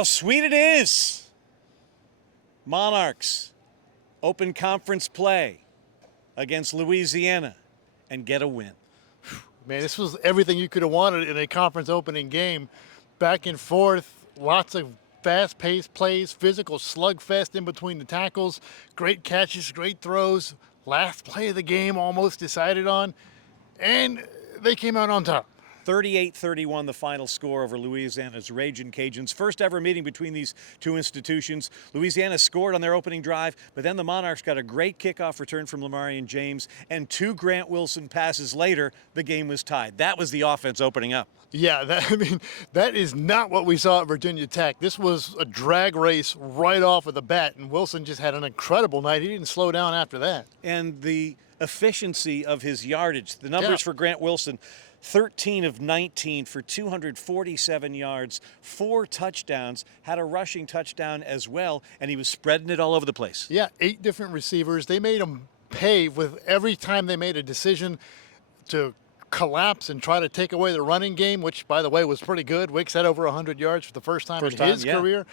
how sweet it is. Monarchs open conference play against Louisiana and get a win. Man, this was everything you could have wanted in a conference opening game. Back and forth, lots of fast-paced plays, physical slugfest in between the tackles, great catches, great throws. Last play of the game almost decided on, and they came out on top. 38-31 the final score over Louisiana's Ragin' Cajuns. First ever meeting between these two institutions. Louisiana scored on their opening drive, but then the Monarchs got a great kickoff return from Lamarian James, and 2 Grant Wilson passes later, the game was tied. That was the offense opening up. Yeah, that is not what we saw at Virginia Tech. This was a drag race right off of the bat, and Wilson just had an incredible night. He didn't slow down after that. And the efficiency of his yardage, the numbers for Grant Wilson, 13 of 19 for 247 yards, 4 touchdowns, had a rushing touchdown as well, and he was spreading it all over the place. Yeah, 8 different receivers. They made him pay with every time they made a decision to collapse and try to take away the running game, which, by the way, was pretty good. Wicks had over 100 yards for the first time in his career.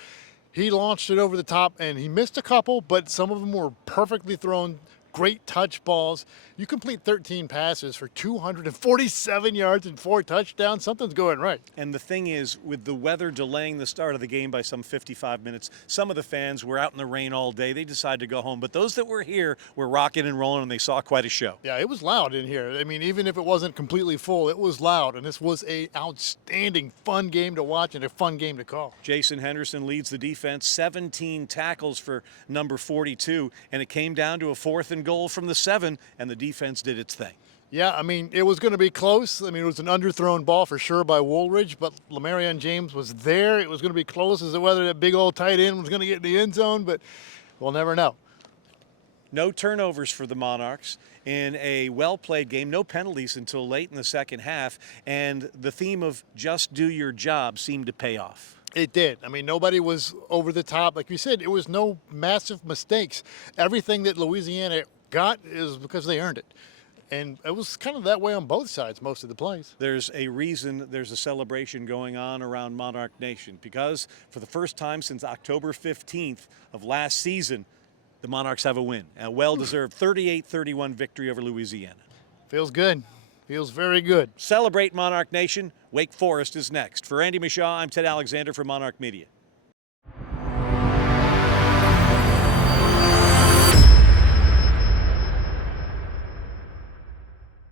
He launched it over the top, and he missed a couple, but some of them were perfectly thrown. Great touch balls. You complete 13 passes for 247 yards and 4 touchdowns. Something's going right. And the thing is, with the weather delaying the start of the game by some 55 minutes, some of the fans were out in the rain all day. They decided to go home. But those that were here were rocking and rolling, and they saw quite a show. Yeah, it was loud in here. I mean, even if it wasn't completely full, it was loud. And this was an outstanding, fun game to watch and a fun game to call. Jason Henderson leads the defense, 17 tackles for number 42. And it came down to a 4th and goal from the 7, and the defense did its thing. Yeah, I mean, it was going to be close. I mean, it was an underthrown ball for sure by Woolridge, but Lamarian James was there. It was going to be close as to whether that big old tight end was going to get in the end zone, but we'll never know. No turnovers for the Monarchs in a well-played game. No penalties until late in the second half, and the theme of just do your job seemed to pay off. It did. I mean, nobody was over the top. Like you said, it was no massive mistakes. Everything that Louisiana got is because they earned it. And it was kind of that way on both sides most of the plays. There's a reason there's a celebration going on around Monarch Nation, because for the first time since October 15th of last season, the Monarchs have a win. A well-deserved 38-31 victory over Louisiana. Feels good. Feels very good. Celebrate, Monarch Nation. Wake Forest is next. For Andy Mishaw, I'm Ted Alexander for Monarch Media.